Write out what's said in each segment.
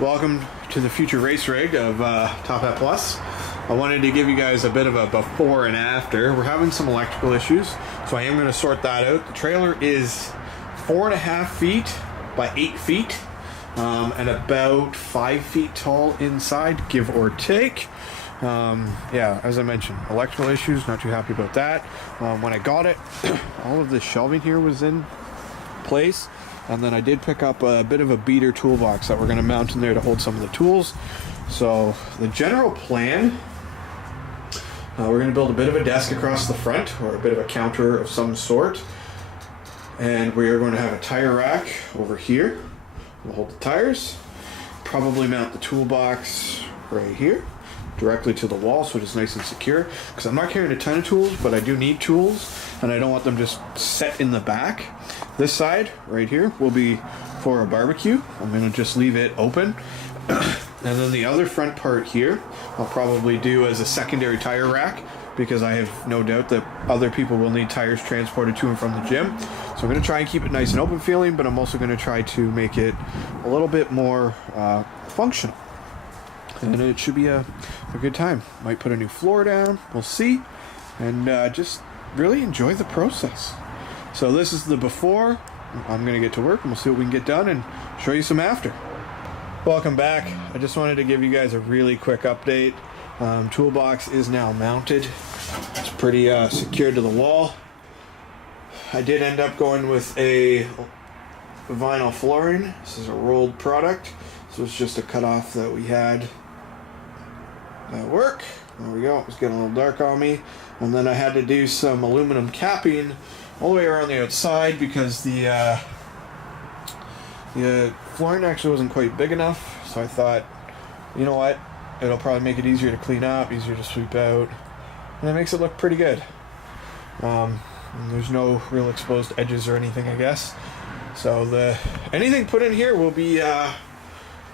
Welcome to the future race rig of TopHatPlus. I wanted to give you guys a bit of a before and after. We're having some electrical issues, so I am going to sort that out. The trailer is 4.5 feet by 8 feet and about 5 feet tall inside, give or take. Yeah, as I mentioned, electrical issues, not too happy about that. When I got it, all of the shelving here was in place. And then I did pick up a bit of a beater toolbox that we're going to mount in there to hold some of the tools. So the general plan, we're going to build a bit of a desk across the front, or a bit of a counter of some sort. And we are going to have a tire rack over here. We'll hold the tires. Probably mount the toolbox right here, directly to the wall, so it's nice and secure. Because I'm not carrying a ton of tools, but I do need tools, and I don't want them just set in the back. This side right here will be for a barbecue. I'm going to just leave it open. And then the other front part here I'll probably do as a secondary tire rack, because I have no doubt that other people will need tires transported to and from the gym. So I'm going to try and keep it nice and open feeling, but I'm also going to try to make it a little bit more functional. And it should be a good time. Might put a new floor down, we'll see, and just really enjoy the process. So this is the before. I'm going to get to work and we'll see what we can get done and show you some after. Welcome back. I just wanted to give you guys a really quick update. Toolbox is now mounted. It's pretty secured to the wall. I did end up going with a vinyl flooring. This is a rolled product. So it's just a cutoff that we had at work. There we go. It was getting a little dark on me. And then I had to do some aluminum capping all the way around the outside, because the flooring actually wasn't quite big enough. So I thought, you know what, it'll probably make it easier to clean up, easier to sweep out, and it makes it look pretty good. And there's no real exposed edges or anything, I guess. So anything put in here will be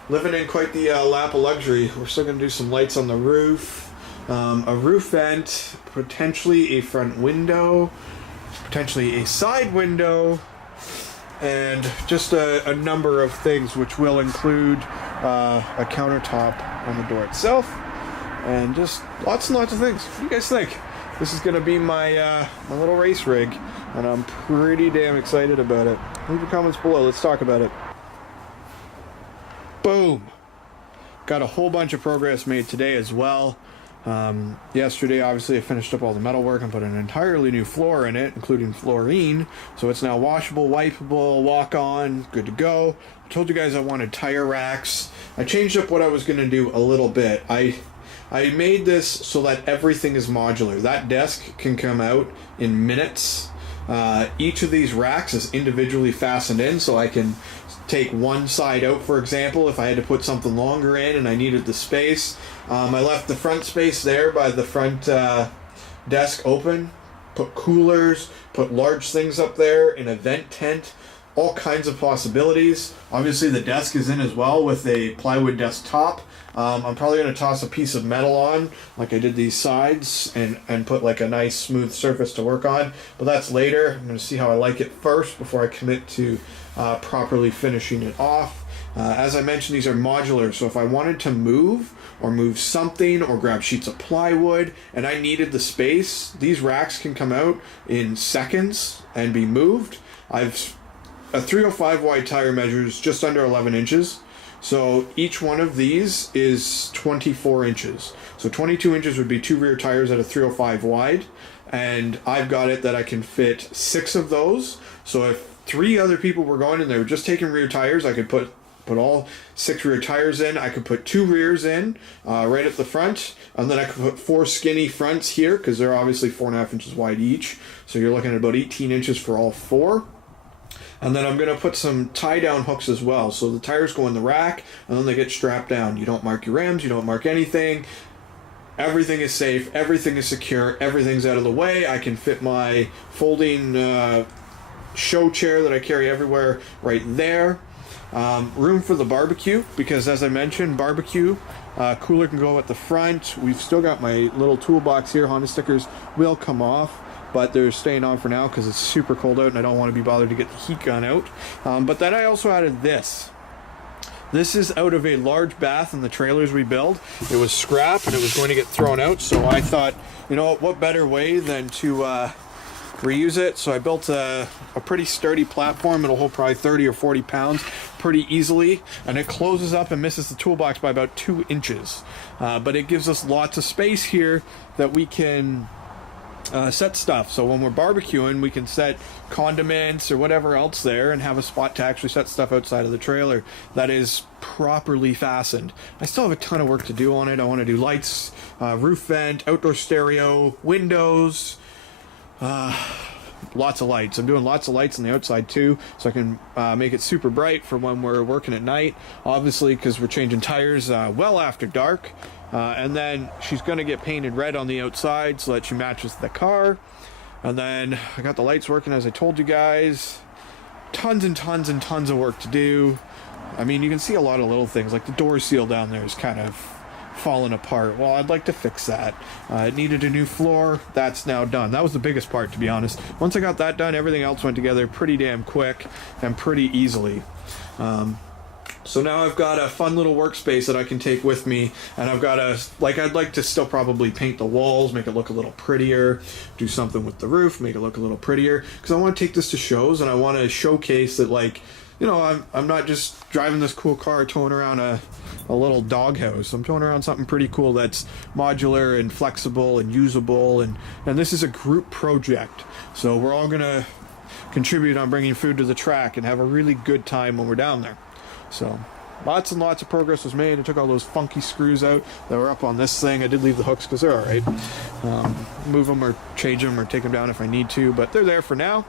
living in quite the lap of luxury. We're still going to do some lights on the roof, a roof vent, potentially a front window, potentially a side window, and just a number of things, which will include a countertop on the door itself, and just lots and lots of things. What do you guys think? This is going to be my my little race rig, and I'm pretty damn excited about it. Leave your comments below. Let's talk about it. Boom! Got a whole bunch of progress made today as well. Yesterday, obviously, I finished up all the metal work and put an entirely new floor in it, including fluorine. So it's now washable, wipeable, walk on, good to go. I told you guys I wanted tire racks. I changed up what I was going to do a little bit. I made this so that everything is modular. That desk can come out in minutes. Each of these racks is individually fastened in, so I can take one side out, for example, if I had to put something longer in and I needed the space. I left the front space there by the front desk open, put coolers, put large things up there, an event tent, all kinds of possibilities. Obviously the desk is in as well with a plywood desk top. I'm probably going to toss a piece of metal on, like I did these sides, and put like a nice smooth surface to work on. But that's later. I'm going to see how I like it first before I commit to properly finishing it off. As I mentioned, these are modular, so if I wanted to move something or grab sheets of plywood and I needed the space, these racks can come out in seconds and be moved. I've a 305 wide tire measures just under 11 inches. So each one of these is 24 inches. So 22 inches would be 2 rear tires at a 305 wide. And I've got it that I can fit 6 of those. So if 3 other people were going and they were just taking rear tires, I could put all 6 rear tires in. I could put 2 rears in right at the front. And then I could put 4 skinny fronts here, because they're obviously 4.5 inches wide each. So you're looking at about 18 inches for all 4. And then I'm going to put some tie-down hooks as well. So the tires go in the rack, and then they get strapped down. You don't mark your rims, you don't mark anything. Everything is safe, everything is secure, everything's out of the way. I can fit my folding show chair that I carry everywhere right there. Room for the barbecue, because as I mentioned, barbecue cooler can go at the front. We've still got my little toolbox here. Honda stickers will come off, but they're staying on for now because it's super cold out and I don't want to be bothered to get the heat gun out. But then I also added this. This is out of a large bath in the trailers we build. It was scrap and it was going to get thrown out, so I thought, you know what better way than to reuse it. So I built a pretty sturdy platform. It'll hold probably 30 or 40 pounds pretty easily, and it closes up and misses the toolbox by about 2 inches. But it gives us lots of space here that we can set stuff. So when we're barbecuing, we can set condiments or whatever else there and have a spot to actually set stuff outside of the trailer that is properly fastened. I still have a ton of work to do on it. I want to do lights, roof vent, outdoor stereo, windows, lots of lights. I'm doing lots of lights on the outside too, so I can make it super bright for when we're working at night, obviously, because we're changing tires well after dark. And then she's going to get painted red on the outside so that she matches the car. And then I got the lights working, as I told you guys. Tons and tons and tons of work to do. I mean, you can see a lot of little things, like the door seal down there is kind of falling apart. Well, I'd like to fix that. It needed a new floor. That's now done. That was the biggest part, to be honest. Once I got that done, everything else went together pretty damn quick and pretty easily. So now I've got a fun little workspace that I can take with me, and I've got I'd like to still probably paint the walls, make it look a little prettier, do something with the roof, make it look a little prettier, because I want to take this to shows, and I want to showcase that, like, you know, I'm not just driving this cool car towing around a little doghouse. I'm towing around something pretty cool that's modular and flexible and usable, and this is a group project, so we're all gonna contribute on bringing food to the track and have a really good time when we're down there. So lots and lots of progress was made. I took all those funky screws out that were up on this thing. I did leave the hooks because they're all right. Move them or change them or take them down if I need to, but they're there for now.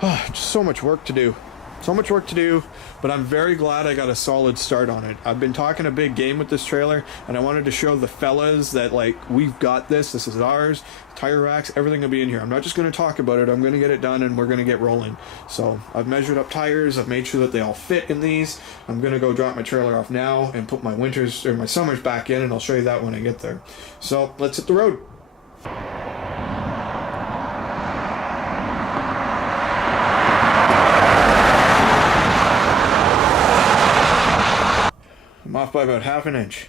Just so much work to do. So much work to do, but I'm very glad I got a solid start on it. I've been talking a big game with this trailer, and I wanted to show the fellas that, like, we've got this. This is ours. Tire racks, everything will be in here. I'm not just going to talk about it. I'm going to get it done, and we're going to get rolling. So I've measured up tires. I've made sure that they all fit in these. I'm going to go drop my trailer off now and put my winters or my summers back in, and I'll show you that when I get there. So let's hit the road. I'm off by about ½ an inch.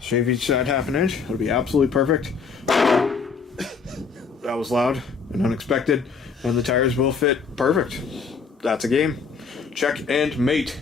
Shave each side ½ an inch. It'll be absolutely perfect. That was loud and unexpected, and the tires will fit perfect. That's a game. Check and mate.